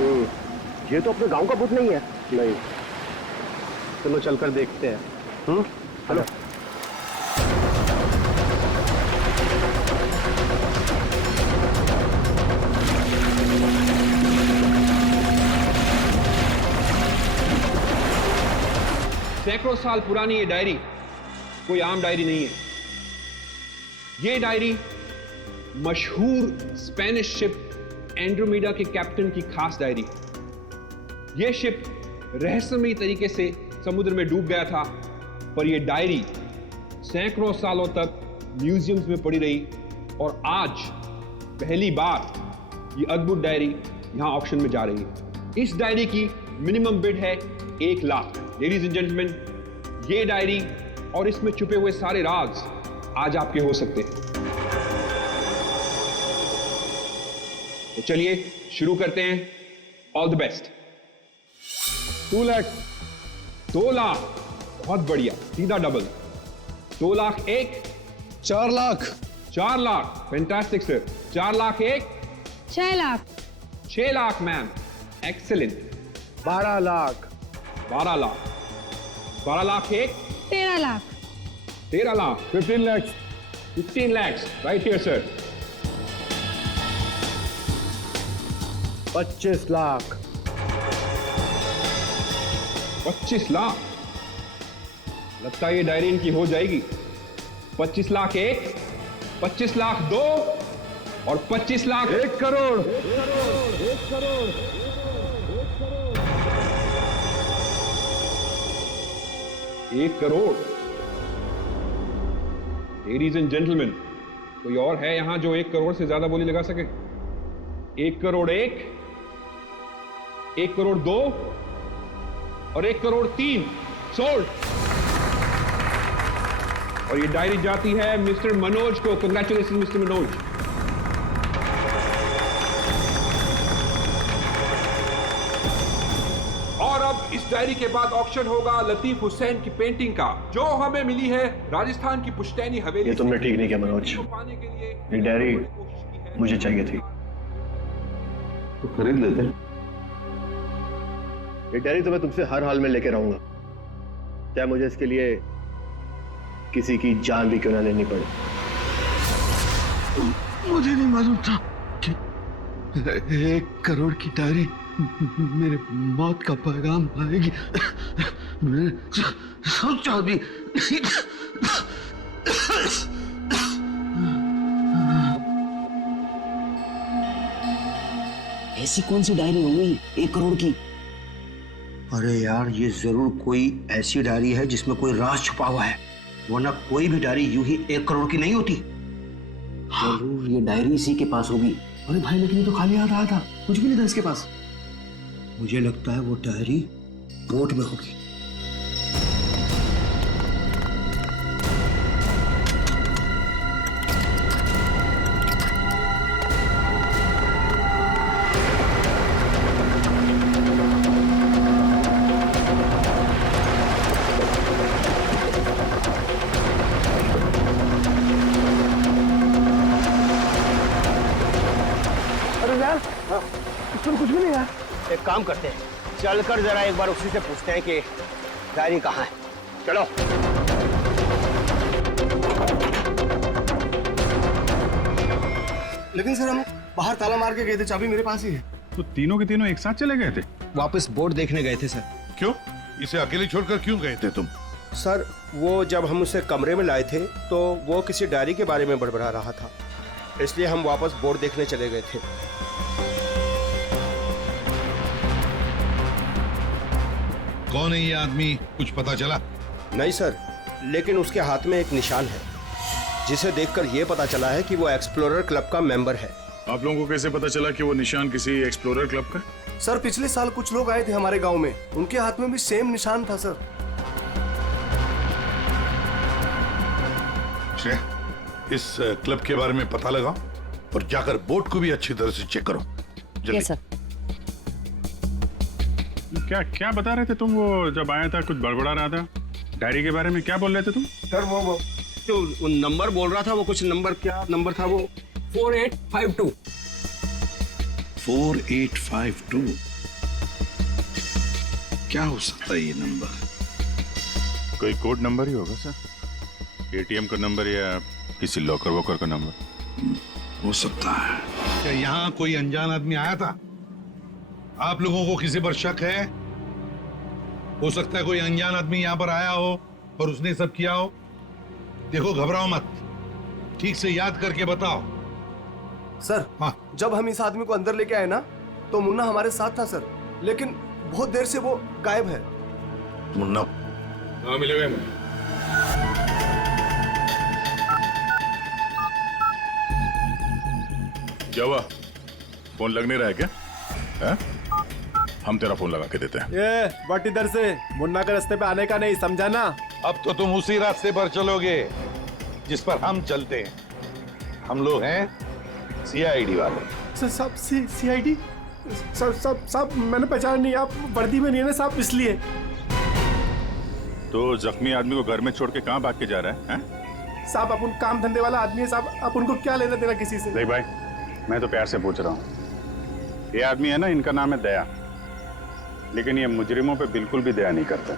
ये तो अपने गांव का भूत नहीं है। नहीं, चलो चलकर देखते हैं। हेलो। सैकड़ों साल पुरानी ये डायरी कोई आम डायरी नहीं है। ये डायरी मशहूर स्पेनिश शिप एंड्रोमेडा के कैप्टन की खास डायरी। यह शिप रहस्यमयी तरीके से समुद्र में डूब गया था, पर यह डायरी सैकड़ों सालों तक म्यूजियम्स में पड़ी रही और आज पहली बार ये अद्भुत डायरी यहां ऑक्शन में जा रही है। इस डायरी की मिनिमम बिड है 1 लाख। लेडीज एंड जेंटलमैन, ये डायरी और इसमें छुपे हुए सारे राज आज आपके हो सकते हैं। तो चलिए शुरू करते हैं। All the best. 2 lakh. 2 lakh, बहुत बढ़िया, सीधा double. 2 lakh 1। 4 lakh. 4 lakh, fantastic sir. 4 lakh 1। 6 lakh. 6 lakh ma'am, excellent. 12 lakh. 12 lakh. 12 lakh 1। 13 lakh. 13 lakh. 15 lakhs। 15 lakhs, right here sir। 25 lakh. 25 lakh, लगता है ये डायरी इनकी हो जाएगी। 25 लाख 1, 25 लाख 2 और 25 lakh 1 crore. 1 crore. Ladies and gentleman, कोई और है यहां जो 1 करोड़ से ज्यादा बोली लगा सके? 1 करोड़ 1, 1 करोड़ 2 और 1 करोड़ 3 सोल्ड। और ये डायरी जाती है मिस्टर मनोज को। Congratulation mister Manoj. और अब इस डायरी के बाद ऑक्शन होगा लतीफ हुसैन की पेंटिंग का, जो हमें मिली है राजस्थान की पुश्तैनी हवेली। ये तुमने ठीक नहीं किया मनोज। पाने के लिए ये डायरी मुझे चाहिए थी। तो खरीद लेते। ये डायरी तो मैं तुमसे हर हाल में लेके रहूंगा, चाहे मुझे इसके लिए किसी की जान भी क्यों ना लेनी पड़े। मुझे नहीं मालूम था कि 1 करोड़ की डायरी मेरे मौत का पैगाम लाएगी। मैंने सोचा भी। ऐसी कौन सी डायरी होगी 1 करोड़ की? अरे यार, ये जरूर कोई ऐसी डायरी है जिसमें कोई राज छुपा हुआ है, वरना कोई भी डायरी यूं ही 1 करोड़ की नहीं होती। जरूर ये डायरी इसी के पास होगी। अरे भाई, लेकिन ये तो खाली हाथ आया था, कुछ भी नहीं था इसके पास। मुझे लगता है वो डायरी बोट में होगी। इसमें कुछ भी नहीं है। एक काम करते हैं, चलकर जरा एक बार उसी से पूछते हैं कि डायरी कहाँ है। चलो। लेकिन सर, हम बाहर ताला मार के गए थे, चाबी मेरे पास ही है। तो तीनों के तीनों एक साथ चले गए थे? वापस बोट देखने गए थे सर। क्यों? इसे अकेले छोड़कर क्यों गए थे तुम? सर, वो जब हम उसे कमरे में लाए थे तो वो किसी डायरी के बारे में बड़बड़ा रहा था, इसलिए हम वापस बोट देखने चले गए थे। कौन है ये आदमी, कुछ पता चला? नहीं सर, लेकिन उसके हाथ में एक निशान है, जिसे देखकर यह पता चला है कि वो एक्सप्लोरर क्लब का मेंबर है। आप लोगों को कैसे पता चला कि वो निशान किसी एक्सप्लोरर क्लब का? सर, पिछले साल कुछ लोग आए थे हमारे गांव में, उनके हाथ में भी सेम निशान था सर। इस क्लब के बारे में पता लगाओ और जाकर बोट को भी अच्छी तरह से चेक करो। जल्दी। सर। क्या क्या बता रहे थे तुम? वो जब आया था कुछ बड़बड़ा रहा था, डायरी के बारे में क्या बोल रहे थे तुम? सर, वो जो नंबर बोल रहा था, वो कुछ नंबर, क्या नंबर था वो? 4852। 4852। क्या हो सकता है ये नंबर? कोई कोड नंबर ही होगा सर, एटीएम का नंबर या किसी लॉकर वॉकर का नंबर। हो सकता है। क्या यहाँ कोई अनजान आदमी आया था? आप लोगों को किसी पर शक है? हो सकता है कोई अनजान आदमी यहाँ पर आया हो और उसने सब किया हो। देखो, घबराओ मत, ठीक से याद करके बताओ। सर, हाँ। जब हम इस आदमी को अंदर लेके आए ना, तो मुन्ना हमारे साथ था सर, लेकिन बहुत देर से वो गायब है। मुन्ना मिलेगा। क्या हुआ? फोन लग नहीं रहा है क्या? है? हम तेरा फोन लगा के देते हैं। ये बट इधर से मुन्ना के रास्ते पे आने का नहीं, समझा ना? अब तो तुम उसी रास्ते पर चलोगे जिस पर हम चलते हैं। हम लोग हैं सीआईडी वाले। सर साहब, सीआईडी? साहब मैंने पहचान नहीं, आप वर्दी में नहीं है ना साहब, इसलिए। तो जख्मी आदमी को घर में छोड़ के कहाँ भाग के जा रहा है? साहब अपन काम धंधे वाला आदमी है साहब, आप उनको क्या लेना देना किसी से? देख भाई, मैं तो प्यार से पूछ रहा हूँ। ये आदमी है ना, इनका नाम है दया, लेकिन ये मुजरिमों पे बिल्कुल भी दया नहीं करता।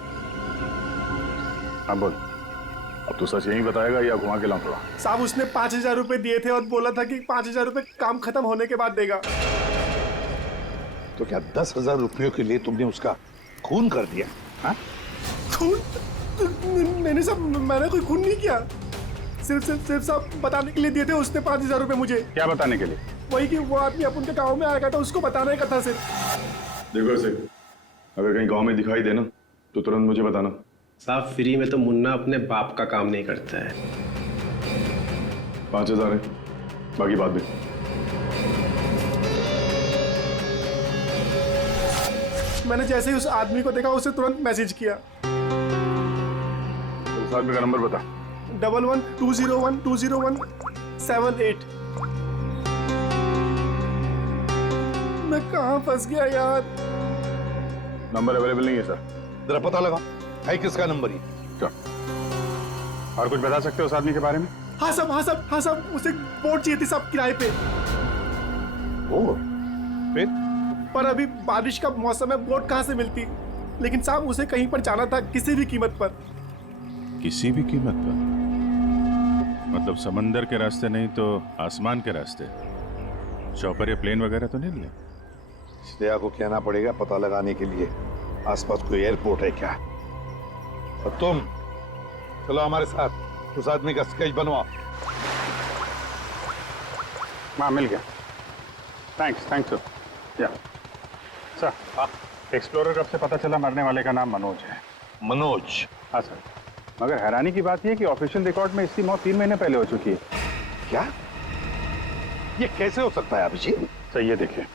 हाँ बोल, अब तू सच यही बताएगा या घुमा के लाऊं थोड़ा? साहब उसने 5,000 रुपए दिए थे और बोला था कि 5,000 रुपए काम खत्म होने के बाद देगा। तो क्या 10,000 रुपयों के लिए तुमने उसका खून कर दिया? हाँ? खून? नहीं साहब, मैंने कोई खून नहीं किया। सिर्फ साहब बताने के लिए दिए थे उसने 5,000 रुपए मुझे। क्या बताने के लिए? वही कि वो आदमी अपन के गाँव में आएगा था, उसको बताने का था सिर्फ। देखो से, अगर कहीं गांव में दिखाई देना तो तुरंत मुझे बताना। साहब फ्री में तो मुन्ना अपने बाप का काम नहीं करता है। 5,000 है, बाकी बात भी। मैंने जैसे ही उस आदमी को देखा उसे तुरंत मैसेज किया। उस आदमी का नंबर बता। 1120120178। मैं कहाँ फंस गया यार? नंबर अवेलेबल नहीं है सर। जरा पता लगा है किसका नंबर ही। और कुछ बता सकते हो उस आदमी के बारे में? हाँ साहब, उसे बोट चाहिए थी साहब किराए पे। ओ, फिर? पर अभी बारिश का मौसम है, बोट कहाँ से मिलती? लेकिन साहब उसे कहीं पर जाना था, किसी भी कीमत पर। किसी भी कीमत पर? मतलब समंदर के रास्ते नहीं तो आसमान के रास्ते? चौपर या प्लेन वगैरह तो नहीं लिए? श्रेया को कहना पड़ेगा पता लगाने के लिए आसपास कोई एयरपोर्ट है क्या। और तुम चलो हमारे साथ, उस आदमी का स्केच बनवाओ। हाँ मिल गया, थैंक्स सर। या सर, हाँ एक्सप्लोरर कब से पता चला मरने वाले का नाम मनोज है। मनोज? हाँ सर, मगर हैरानी की बात यह है कि ऑफिशियल रिकॉर्ड में इसकी मौत 3 महीने पहले हो चुकी है। क्या? ये कैसे हो सकता है अभिजीत? सर ये देखिए,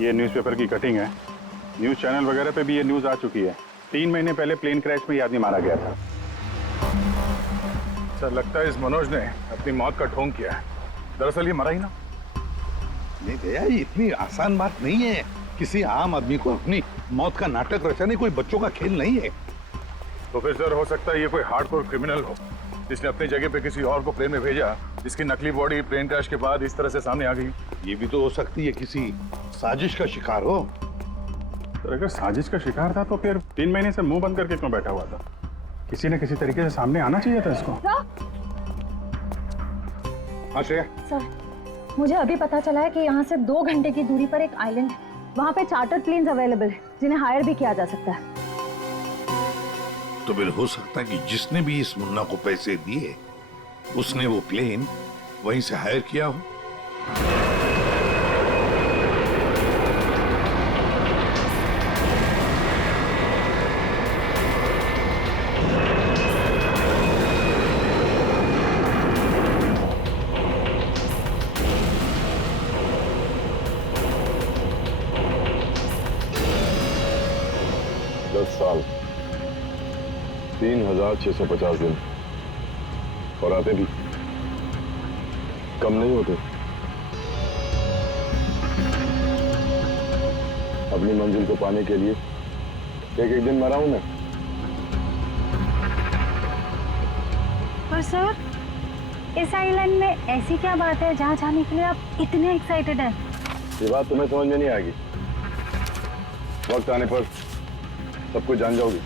ये न्यूज़पेपर की कटिंग है, न्यूज़ चैनल वगैरह पे भी ये न्यूज़ आ चुकी है। 3 महीने पहले प्लेन क्रैश में ये आदमी मारा गया था। सर लगता है इस मनोज ने अपनी मौत का ढोंग किया है। दरअसल ये मरा ही ना। नहीं भैया, ये इतनी आसान बात नहीं है। किसी आम आदमी को अपनी मौत का नाटक रचाने कोई बच्चों का खेल नहीं है। तो फिर सर हो सकता है ये कोई हार्डकोर क्रिमिनल हो, जिसने अपनी जगह पे किसी और को प्लेन में भेजा, जिसकी नकली बॉडी प्लेन क्रैश के बाद इस तरह से सामने आ गई। ये भी तो हो सकती है किसी साजिश का शिकार हो। तो अगर साजिश का शिकार था तो फिर 3 महीने से मुंह बंद करके क्यों बैठा हुआ था? किसी न किसी तरीके से सामने आना चाहिए था इसको। हाँ श्रेया। सर, मुझे अभी पता चला है कि यहाँ से 2 घंटे की दूरी पर एक आइलैंड है। वहाँ पे चार्टर्ड प्लेन्स अवेलेबल है जिन्हें हायर भी किया जा सकता है। तो फिर हो सकता है कि जिसने भी इस मुन्ना को पैसे दिए उसने वो प्लेन वहीं से हायर किया हो। साल 3,650 दिन और आते भी कम नहीं होते। अपनी मंजिल को पाने के लिए एक दिन मरा हूं मैं। पर सर, इस आइलैंड में ऐसी क्या बात है जहाँ जाने के लिए आप इतने एक्साइटेड हैं? ये बात तुम्हें समझ में नहीं आएगी। वक्त आने पर सब कुछ जान जाओगी।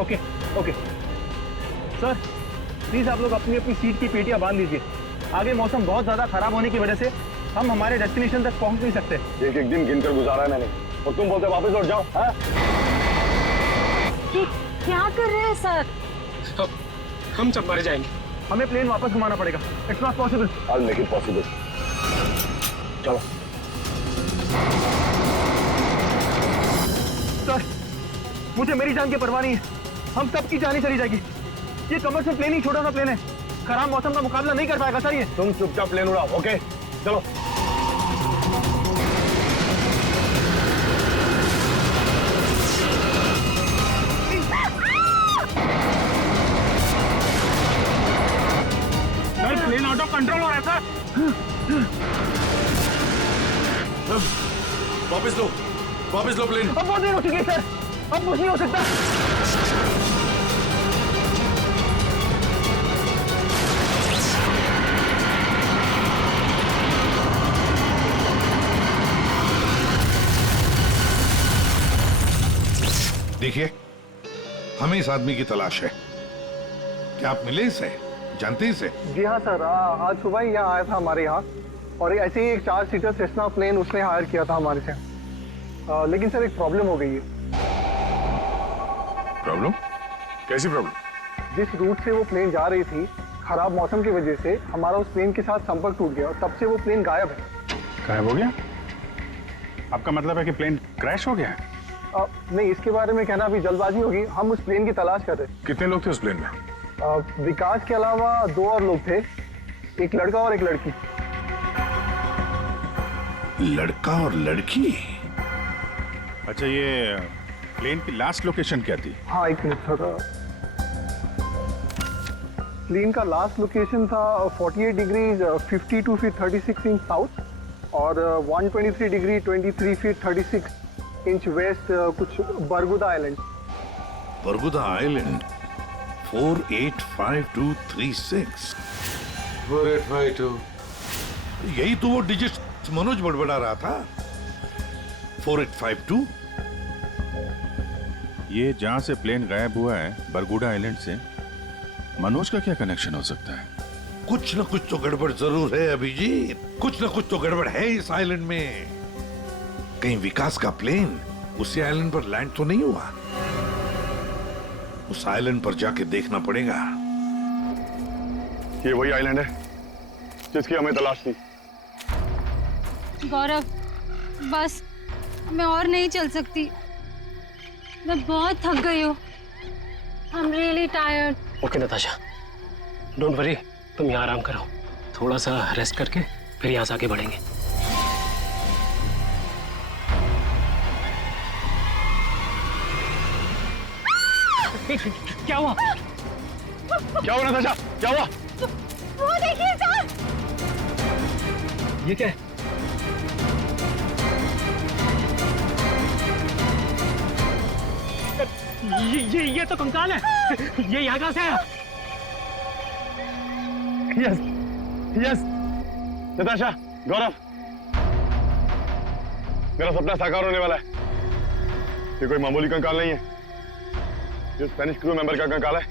ओके ओके सर, प्लीज आप लोग अपनी अपनी सीट की पेटियां बांध लीजिए। आगे मौसम बहुत ज्यादा खराब होने की वजह से हम हमारे डेस्टिनेशन तक पहुंच नहीं सकते। एक एक दिन गिनकर गुजारा है मैंने, और तुम बोलते वापस लौट जाओ। हाँ? क्या कर रहे हैं सर? हम सब मर जाएंगे, हमें प्लेन वापस घुमाना पड़ेगा। It's not possible. I'll make it possible। चलो। सर, मुझे मेरी जान की परवाह नहीं है, हम सबकी जान ही चली जाएगी। ये कमर्शियल प्लेन ही छोटा सा प्लेन है, खराब मौसम का मुकाबला नहीं कर पाएगा सर ये। तुम चुपचाप प्लेन उड़ाओ, ओके? चलो। Sir, plane out of control हो रहा है सर। वापस लो प्लेन। अब बहुत देर हो चुकी है सर, अब कुछ नहीं हो सकता। देखिए, हमें इस आदमी की तलाश है। क्या आप मिले इसे? जानते हैं इसे? जी हाँ सर, आज सुबह ही यहाँ आया था हमारे यहाँ, और ऐसे ही एक 4 सीटर सेस्ना प्लेन उसने हायर किया था हमारे से। लेकिन सर एक प्रॉब्लम हो गई है। प्रॉब्लम? कैसी प्रॉब्लम? जिस रूट से वो प्लेन जा रही थी, खराब मौसम की वजह से हमारा उस प्लेन के साथ संपर्क टूट गया और तब से वो प्लेन गायब है। गायब हो गया? आपका मतलब है कि प्लेन क्रैश हो गया है? नहीं, इसके बारे में कहना अभी जल्दबाजी होगी। हम उस प्लेन की तलाश कर रहे कितने लोग थे उस प्लेन में? थे। विकास के अलावा 2 और लोग थे, एक लड़का और एक लड़की। लड़का और लड़की? अच्छा, ये प्लेन की लास्ट लोकेशन क्या थी? हाँ, एक मिनट सर। प्लेन का लास्ट लोकेशन था 48 डिग्री 52 फीट 36 इंच साउथ और 123 डिग्री 23 फीट 36 इंच वेस्ट, कुछ बरगुदा आइलैंड। बरगुदा आइलैंड 485236। 4852, यही तो वो डिजिट मनोज बड़बड़ा रहा था। 4852। ये जहां से प्लेन गायब हुआ है, बरगुडा आइलैंड से, मनोज का क्या कनेक्शन हो सकता है? कुछ ना कुछ तो गड़बड़ जरूर है अभिजीत, कुछ ना कुछ तो गड़बड़ है इस आइलैंड में। कहीं विकास का प्लेन उसी आइलैंड पर लैंड तो नहीं हुआ? उस आइलैंड पर जाके देखना पड़ेगा। ये वही आइलैंड है जिसकी हमें तलाश थी। गौरव, बस मैं और नहीं चल सकती, मैं बहुत थक गई हूँ। I am really tired. Okay Natasha, don't worry, तुम यहाँ आराम करो, थोड़ा सा रेस्ट करके फिर यहाँ से आगे बढ़ेंगे। क्या हुआ? क्या हुआ नताशा? क्या हुआ? वो देखिए सर। ये क्या है? ये तो कंकाल है। ये यहाँ कहाँ से आया? यस यस नताशा, गौरव, मेरा सपना साकार होने वाला है। ये कोई मामूली कंकाल नहीं है, ये स्पेनिश क्रू मेंबर का कंकाल है।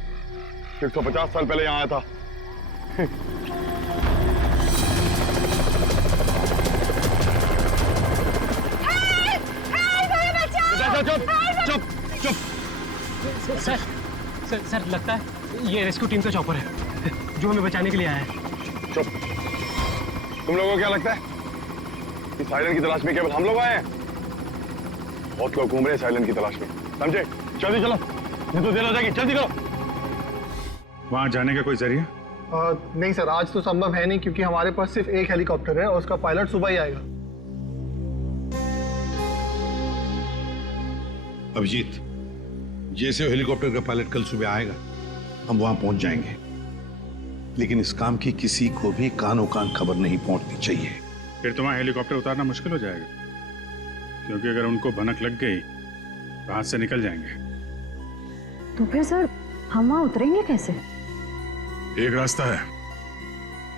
150 साल पहले यहाँ आया था। चुप चुप चुप। सर सर सर, लगता है ये रेस्क्यू टीम का चॉपर है जो हमें बचाने के लिए आया है। चुप। तुम लोगों को क्या लगता है इस आइलैंड की तलाश में केवल हम लोग आए हैं? बहुत लोग घूम रहे हैं इस आइलैंड की तलाश में, समझे? जल्दी चलो, नहीं तो देर हो जाएगी। जल्दी करो। वहां जाने का कोई जरिया? नहीं सर, आज तो संभव है नहीं क्योंकि हमारे पास सिर्फ एक हेलीकॉप्टर है और उसका पायलट सुबह ही आएगा। अभिजीत, जैसे हेलीकॉप्टर का पायलट कल सुबह आएगा, हम वहां पहुंच जाएंगे। लेकिन इस काम की किसी को भी कानो कान खबर नहीं पहुंचनी चाहिए। फिर तुम्हारा हेलीकॉप्टर उतारना मुश्किल हो जाएगा, क्योंकि अगर उनको भनक लग गई तो हाथ से निकल जाएंगे। तो फिर सर हम वहाँ उतरेंगे कैसे? एक रास्ता है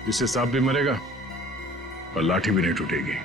जिससे सांप भी मरेगा और लाठी भी नहीं टूटेगी।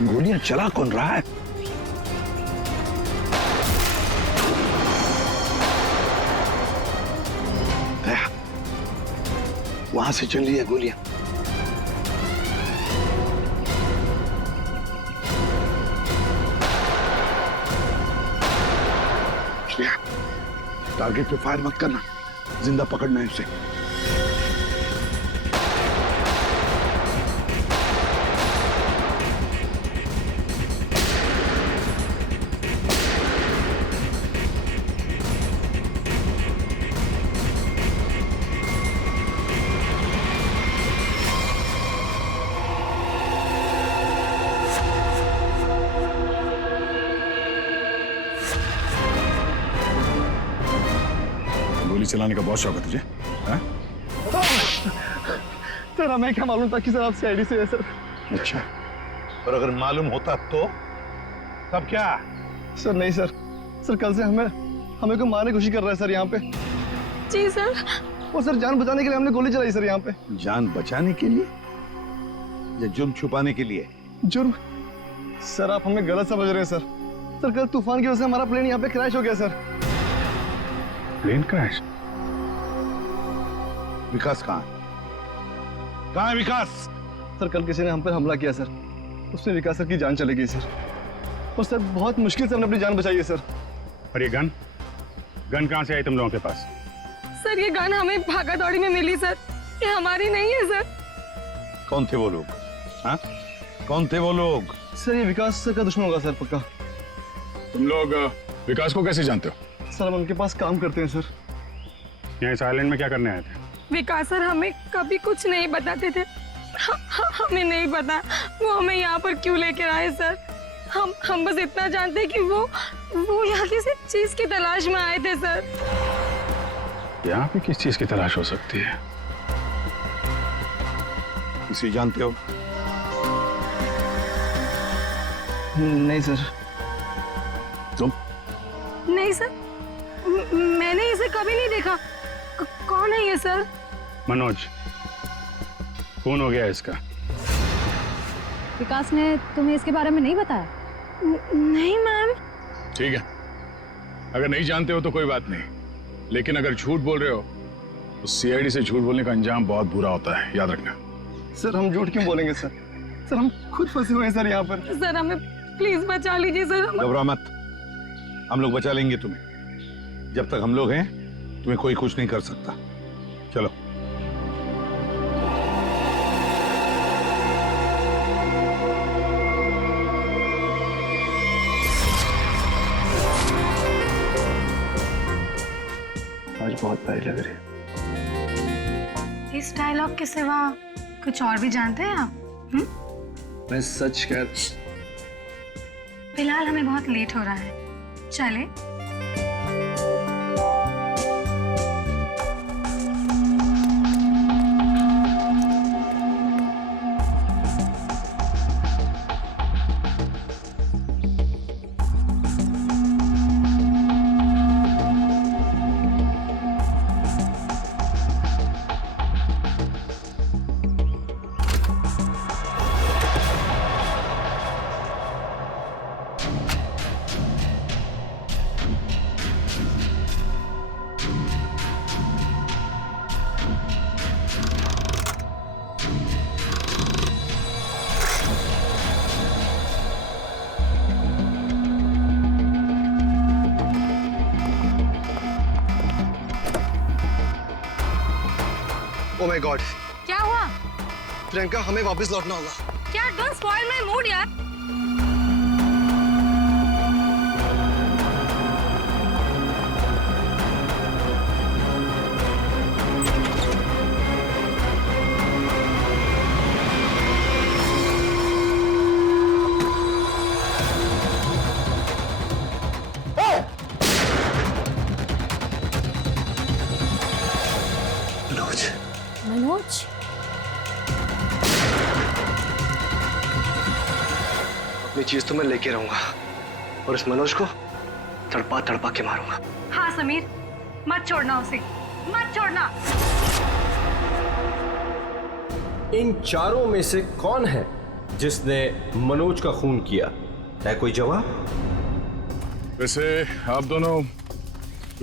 गोलियां चला कौन रहा है? वहां से चल रही है गोलियां। टारगेट पे फायर मत करना, जिंदा पकड़ना है उसे। गोली चलाने का बहुत शौक है तुझे? हाँ? सर हमें क्या मालूम था कि सर आप सीआईडी से है सर। अच्छा, और अगर मालूम होता तो तब क्या? सर नहीं सर, सर कल से हमें को मारने की कोशिश कर रहा है सर यहाँ पे। जी सर। वो सर जान बचाने के लिए हमने गोली चलाई सर यहाँ पे। जान बचाने के लिए या जुर्म छुपाने के लिए? जुर्म? सर आप हमें गलत समझ रहे हैं सर। सर कल तूफान की वजह से हमारा प्लेन यहाँ पे क्रैश हो गया सर। Plane crash? विकास कहाँ है विकास? सर कल किसी ने हम पर हमला किया सर, उसमें विकास सर की जान चली गई सर। और सर बहुत मुश्किल से हमने अपनी जान बचाई है सर। और ये गन कहाँ से आई तुम लोगों के पास? सर ये गन हमें भागा दौड़ी में मिली सर, ये हमारी नहीं है सर। कौन थे वो लोग? हाँ, कौन थे वो लोग? सर ये विकास सर का दुश्मन होगा सर पक्का। तुम लोग विकास को कैसे जानते हो? सर हम उनके पास काम करते हैं सर। यहाँ इस आइलैंड में क्या करने आए थे? विकास सर हमें कभी कुछ नहीं बताते थे। हमें नहीं पता वो हमें यहाँ पर क्यों लेकर आए सर। हम बस इतना जानते हैं कि वो यहाँ किसी चीज की तलाश में आए थे सर। यहाँ पे किस चीज की तलाश हो सकती है? किसी जानते हो? नहीं सर। तुम? नहीं सर, मैंने इसे कभी नहीं देखा। कौन है ये सर? मनोज, खून हो गया इसका। विकास ने तुम्हें इसके बारे में नहीं बताया? नहीं मैम। ठीक है, अगर नहीं जानते हो तो कोई बात नहीं, लेकिन अगर झूठ बोल रहे हो तो सीआईडी से झूठ बोलने का अंजाम बहुत बुरा होता है, याद रखना। सर हम झूठ क्यों बोलेंगे सर? सर हम खुद फंसे हुए हैं सर यहाँ पर। सर हमें प्लीज बचा लीजिए सर। घबरा मत, हम लोग बचा लेंगे तुम्हें। जब तक हम लोग हैं तुम्हें कोई कुछ नहीं कर सकता। चलो। आज बहुत प्यारी लग रही है। इस डायलॉग के सिवा कुछ और भी जानते हैं आप? मैं सच कह। फिलहाल हमें बहुत लेट हो रहा है, चले? ओह माय गॉड, क्या हुआ? प्रियंका हमें वापस लौटना होगा। क्या? डोंट स्पॉइल माय मूड यार। मनोज, अपनी चीज तो मैं लेके रहूंगा और इस मनोज को तड़पा तड़पा के मारूंगा। हाँ समीर, मत छोड़ना उसे, मत छोड़ना। इन चारों में से कौन है जिसने मनोज का खून किया? है कोई जवाब? वैसे आप दोनों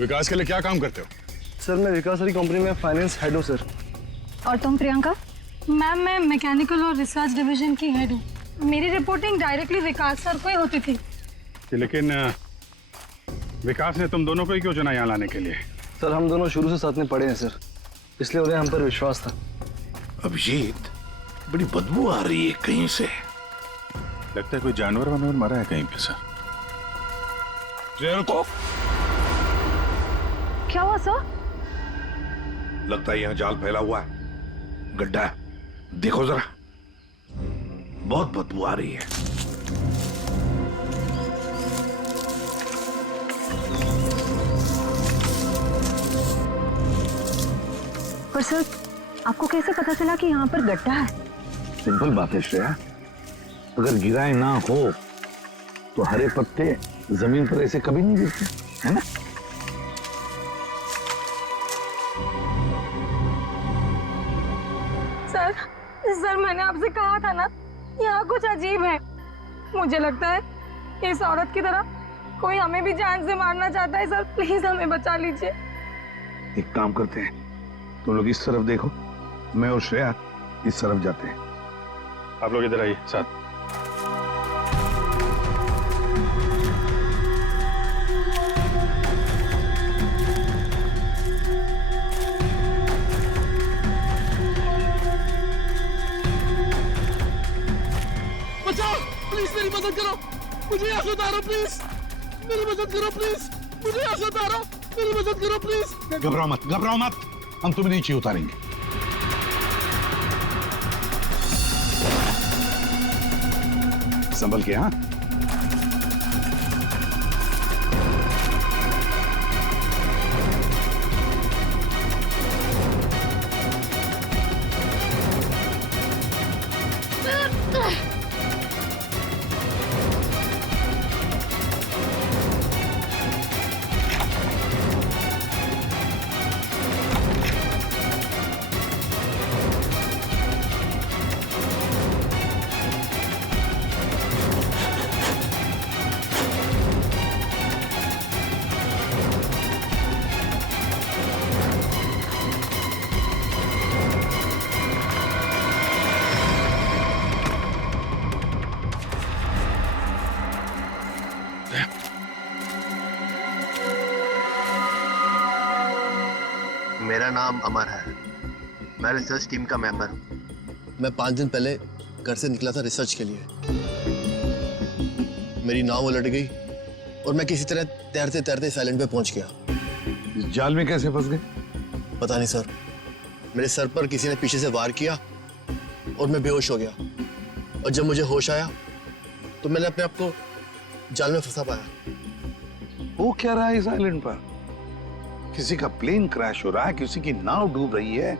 विकास के लिए क्या काम करते हो? सर मैं विकास सर की कंपनी में फाइनेंस हेड हूँ सर। और तुम प्रियंका? मैम मैं मैकेनिकल और रिसर्च डिवीजन की हेड हूँ। मेरी रिपोर्टिंग डायरेक्टली विकास सर को ही होती थी। लेकिन विकास ने तुम दोनों को ही क्यों चुना यहाँ लाने के लिए? सर हम दोनों शुरू से साथ में पढ़े हैं सर, इसलिए उन्हें हम पर विश्वास था। अभिजीत, बड़ी बदबू आ रही है कहीं से। लगता है कोई जानवर वानवर मरा है कहीं पे सर। क्या हुआ सर? लगता है यहाँ जाल फैला हुआ है, गड्ढा है। देखो जरा, बहुत बदबू आ रही है। पर सर आपको कैसे पता चला कि यहाँ पर गड्ढा है? सिंपल बात है श्रेया, अगर गिराए ना हो तो हरे पत्ते जमीन पर ऐसे कभी नहीं गिरते, है ना? सर मैंने आपसे कहा था ना, यहाँ कुछ अजीब है। मुझे लगता है इस औरत की तरह कोई हमें भी जान से मारना चाहता है। सर प्लीज हमें बचा लीजिए। एक काम करते हैं, तुम लोग इस तरफ देखो, मैं और श्रेया इस तरफ जाते हैं। आप लोग इधर आइए साथ। प्लीज मेरी मदद करो, मुझे यहाँ से उतारो प्लीज, मेरी मदद करो प्लीज, मुझे यहाँ से उतारो, मेरी मदद करो प्लीज। घबराओ मत, घबराओ मत, हम तुम्हें नीचे उतारेंगे। संभल के। हाँ मेरा नाम अमर है, मैं रिसर्च टीम का मेंबर हूँ। मैं 5 दिन पहले घर से निकला था रिसर्च के लिए। मेरी नाव उलट गई और मैं किसी तरह तैरते तैरते इस आइलैंड पे पहुंच गया। इस जाल में कैसे फंस गए? पता नहीं सर, मेरे सर पर किसी ने पीछे से वार किया और मैं बेहोश हो गया। और जब मुझे होश आया तो मैंने अपने आप को जाल में फंसा पाया। वो क्या रहा है इस आइलैंड पर? किसी का प्लेन क्रैश हो रहा है, किसी की नाव डूब रही है,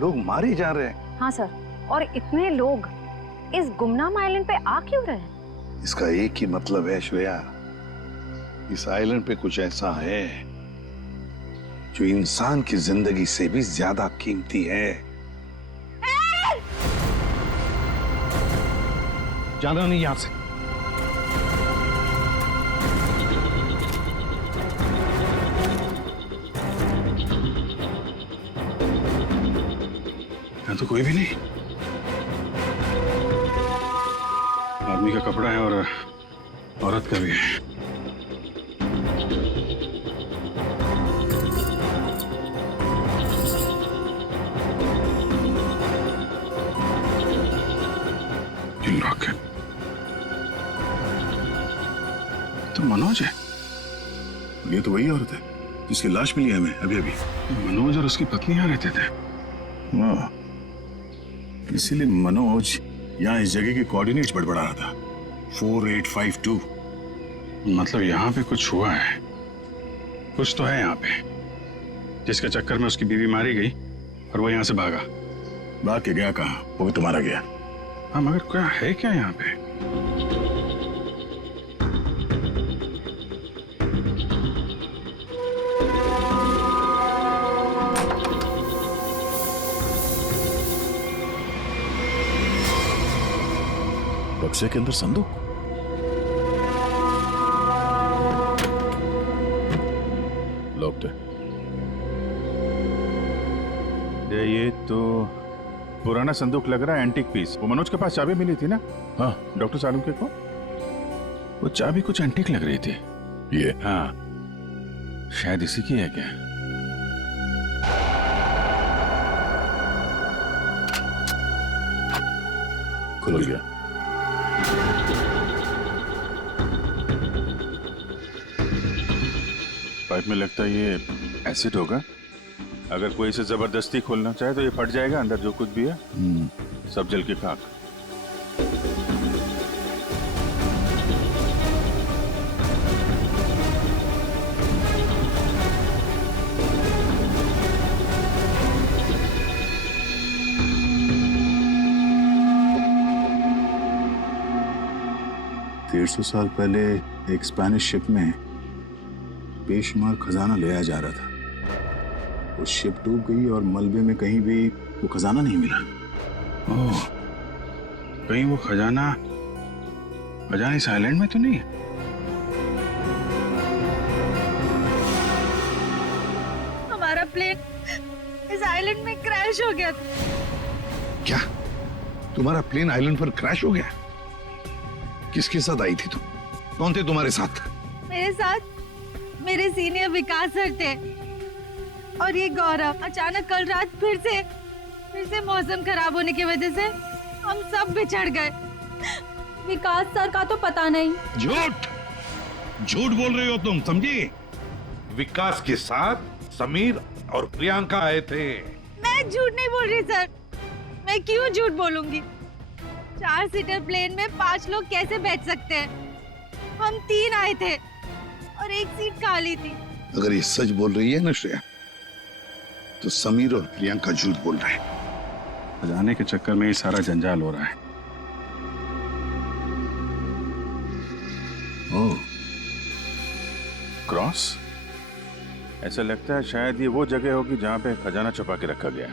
लोग मारे जा रहे हैं। हाँ सर, और इतने लोग इस गुमनाम आइलैंड पे आ क्यों रहे हैं? इसका एक ही मतलब है श्रेया, इस आइलैंड पे कुछ ऐसा है जो इंसान की जिंदगी से भी ज्यादा कीमती है। जाना नहीं यहां से। यहाँ तो कोई भी नहीं। आदमी का कपड़ा है और औरत का भी है। मनोज है? ये तो वही औरत है जिसकी लाश मिली हमें अभी अभी। मनोज और उसकी पत्नी यहाँ रहते थे। वाह, इसीलिए मनोज यहाँ इस जगह के कोऑर्डिनेट्स बड़बड़ा रहा था। 4852। मतलब यहाँ पे कुछ हुआ है, कुछ तो है यहाँ पे, जिसके चक्कर में उसकी बीवी मारी गई और वो यहाँ से भागा। भाग के गया कहाँ? वो भी तुम्हारा गया। हाँ, मगर क्या है क्या यहाँ पे? बक्से के अंदर संदूक। लॉक्ड है। ये तो पुराना संदूक लग रहा है, एंटीक पीस। वो मनोज के पास चाबी मिली थी ना? हाँ, डॉक्टर सालुंके को। वो चाबी कुछ एंटीक लग रही थी। ये? हाँ, शायद इसी की है क्या? खुल गया। पाइप में लगता है ये एसिड होगा। अगर कोई इसे जबरदस्ती खोलना चाहे तो ये फट जाएगा। अंदर जो कुछ भी है सब जल के खाक। सौ साल पहले एक स्पेनिश शिप में बेशुमार खजाना ले आया जा रहा था। वो शिप डूब गई और मलबे में कहीं भी वो खजाना नहीं मिला। ओह, कहीं वो खजाना इस आइलैंड में तो नहीं है? हमारा प्लेन इस आइलैंड में क्रैश हो गया। क्या तुम्हारा प्लेन आइलैंड पर क्रैश हो गया? किसके साथ आई थी तुम? कौन थे तुम्हारे साथ? मेरे साथ मेरे सीनियर विकास सर थे और ये गौरव। अचानक कल रात फिर से मौसम खराब होने की वजह से हम सब बिछड़ गए। विकास सर का तो पता नहीं। झूठ बोल रही हो तुम, समझी? विकास के साथ समीर और प्रियंका आए थे। मैं झूठ नहीं बोल रही सर। मैं क्यों झूठ बोलूंगी? 4 सीटर प्लेन में 5 लोग कैसे बैठ सकते हैं? हम 3 आए थे और एक सीट खाली थी। अगर ये सच बोल रही है ना श्रेया, तो समीर और प्रियंका झूठ बोल रहे हैं। जाने के चक्कर में ये सारा जंजाल हो रहा है। ओह, क्रॉस? ऐसा लगता है शायद ये वो जगह होगी जहां पे खजाना छुपा के रखा गया।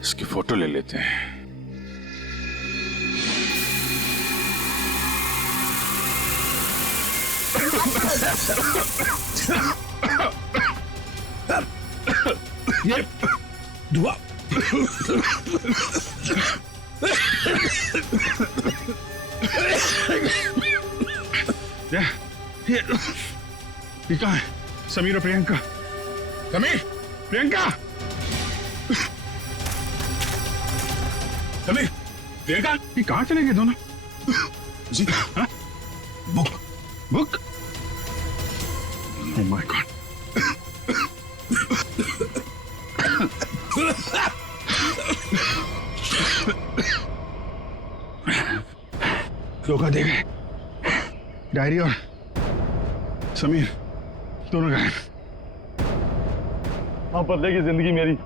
इसकी फोटो ले लेते हैं। ये धुआं ये कहाँ है? समीर और प्रियंका। समीर, प्रियंका, समीर, प्रियंका, ये कहाँ चले गए दोनों? जी, हाँ? बुक? Oh my God! धोखा दे गए। डायरी और समीर दोनों गायब। हाँ, बदले की जिंदगी मेरी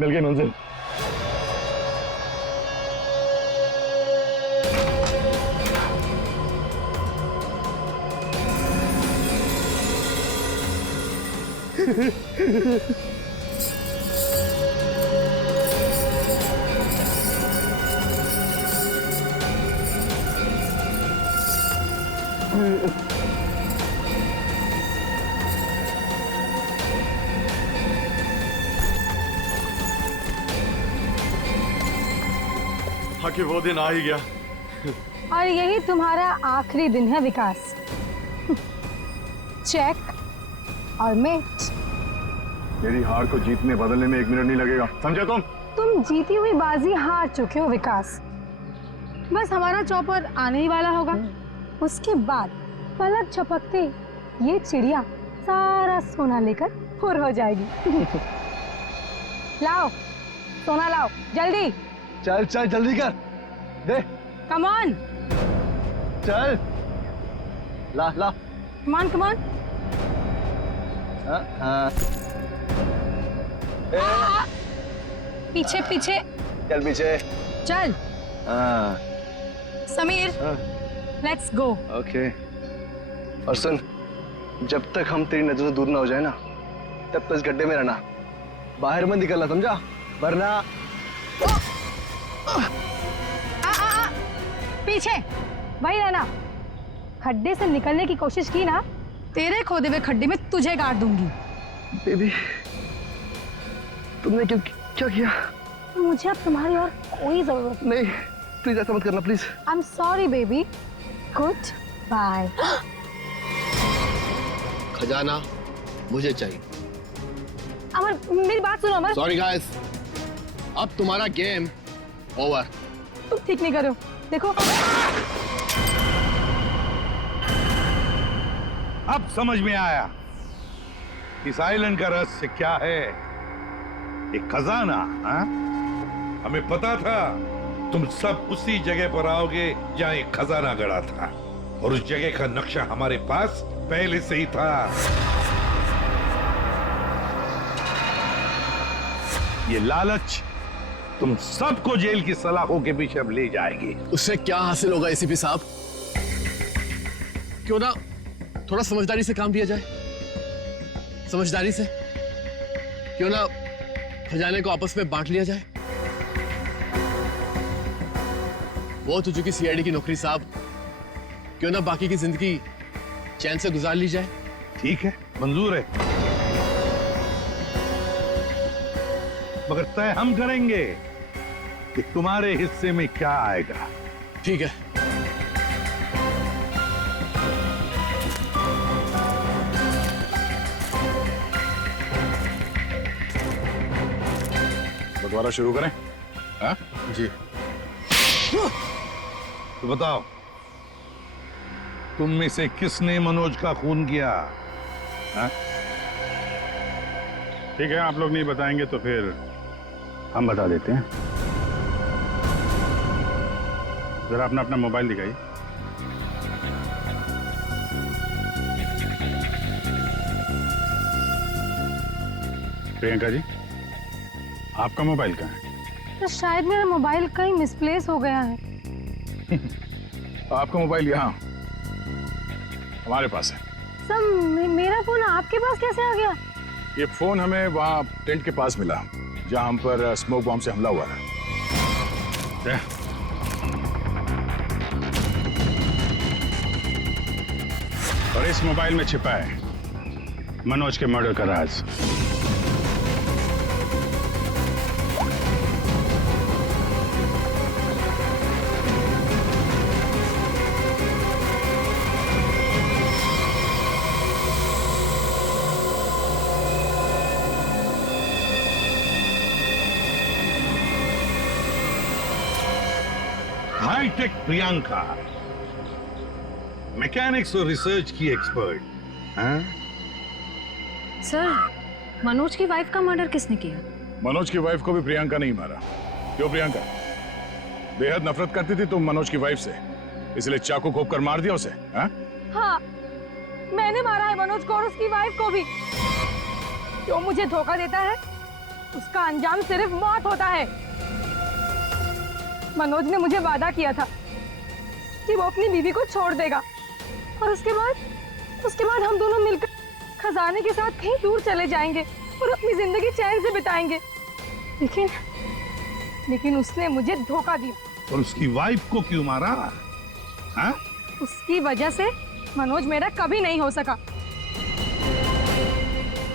मिल गई मंजिल। आखिर वो दिन आ ही गया। और यही तुम्हारा आखिरी दिन है विकास। चेक और मेट। मेरी हार को जीतने बदलने में 1 मिनट नहीं लगेगा, समझे तुम? तुम जीती हुई बाजी हार चुके हो विकास। बस हमारा चॉपर आने ही वाला होगा। उसके बाद पलक झपकते ये चिड़िया सारा सोना लेकर फुर हो जाएगी। लाओ सोना लाओ जल्दी। चल चल जल्दी कर दे। Come on. चल ला ला। Come on come on. पीछे पीछे चल पीछे चल। Sameer let's go. ओके। और सुन, जब तक हम तेरी नजर से दूर ना हो जाए ना, तब तक इस गड्ढे में रहना, बाहर मत निकलना, समझा? वरना पीछे वही रहना। खड्डे से निकलने की कोशिश की ना, तेरे खोदे हुए खड्डे में तुझे गाड़ दूंगी। बेबी तुमने क्या किया? मुझे अब तुम्हारी और कोई जरूरत नहीं। प्लीज ऐसा मत करना please. I am sorry baby. Goodbye. खजाना मुझे चाहिए। अमर मेरी बात सुनो अमर। सॉरी गाइस, अब तुम्हारा गेम ओवर। तुम ठीक नहीं कर रहे हो, देखो। अब समझ में आया इस आइलैंड का रहस्य क्या है। एक खजाना। हाँ? हमें पता था तुम सब उसी जगह पर आओगे जहां एक खजाना गड़ा था, और उस जगह का नक्शा हमारे पास पहले से ही था। ये लालच तुम सबको जेल की सलाखों के पीछे अब ले जाएगी। उससे क्या हासिल होगा एसीपी साहब? क्यों ना थोड़ा समझदारी से काम लिया जाए? समझदारी से क्यों ना खजाने को आपस में बांट लिया जाए? वो तो चुकी सीआईडी की नौकरी साहब, क्यों ना बाकी की जिंदगी चैन से गुजार ली जाए? ठीक है, मंजूर है, मगर तय हम करेंगे कि तुम्हारे हिस्से में क्या आएगा। ठीक है। बंटवारा शुरू करें? हाँ? जी। तो बताओ, तुम में से किसने मनोज का खून किया? हाँ? ठीक है, आप लोग नहीं बताएंगे तो फिर हम बता देते हैं। जरा अपना अपना मोबाइल दिखाइए। प्रियंका जी, आपका मोबाइल कहाँ है? तो शायद मेरा मोबाइल कहीं मिसप्लेस हो गया है। आपका मोबाइल यहाँ हमारे पास है। सर मेरा फोन आपके पास कैसे आ गया? ये फोन हमें वहाँ टेंट के पास मिला जहाँ हम पर स्मोक बॉम्ब से हमला हुआ था। और इस मोबाइल में छिपा है मनोज के मर्डर का राज। हाईटेक प्रियंका, मैकेनिक्स और रिसर्च की एक्सपर्ट। हाँ? सर मनोज की वाइफ का मर्डर किसने किया? मनोज की वाइफ को भी प्रियंका नहीं मारा। क्यों प्रियंका? बेहद नफरत करती थी तुम मनोज की वाइफ से, इसलिए चाकू घोंप कर मार दिया उसे? हाँ? हाँ, मैंने मारा है मनोज को और उसकी वाइफ को भी। जो मुझे धोखा देता है उसका अंजाम सिर्फ मौत होता है। मनोज ने मुझे वादा किया था कि वो अपनी बीवी को छोड़ देगा, और उसके बाद हम दोनों मिलकर खजाने के साथ कहीं दूर चले जाएंगे और अपनी जिंदगी चैन से बिताएंगे। लेकिन उसने मुझे धोखा दिया। और उसकी वाइफ को क्यों मारा? हाँ? उसकी वजह से मनोज मेरा कभी नहीं हो सका।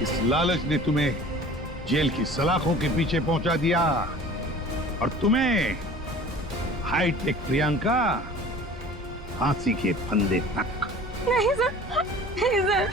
इस लालच ने तुम्हें जेल की सलाखों के पीछे पहुंचा दिया, और तुम्हें हाईटेक प्रियंका फांसी के फंदे तक। नहीं सर, नहीं सर।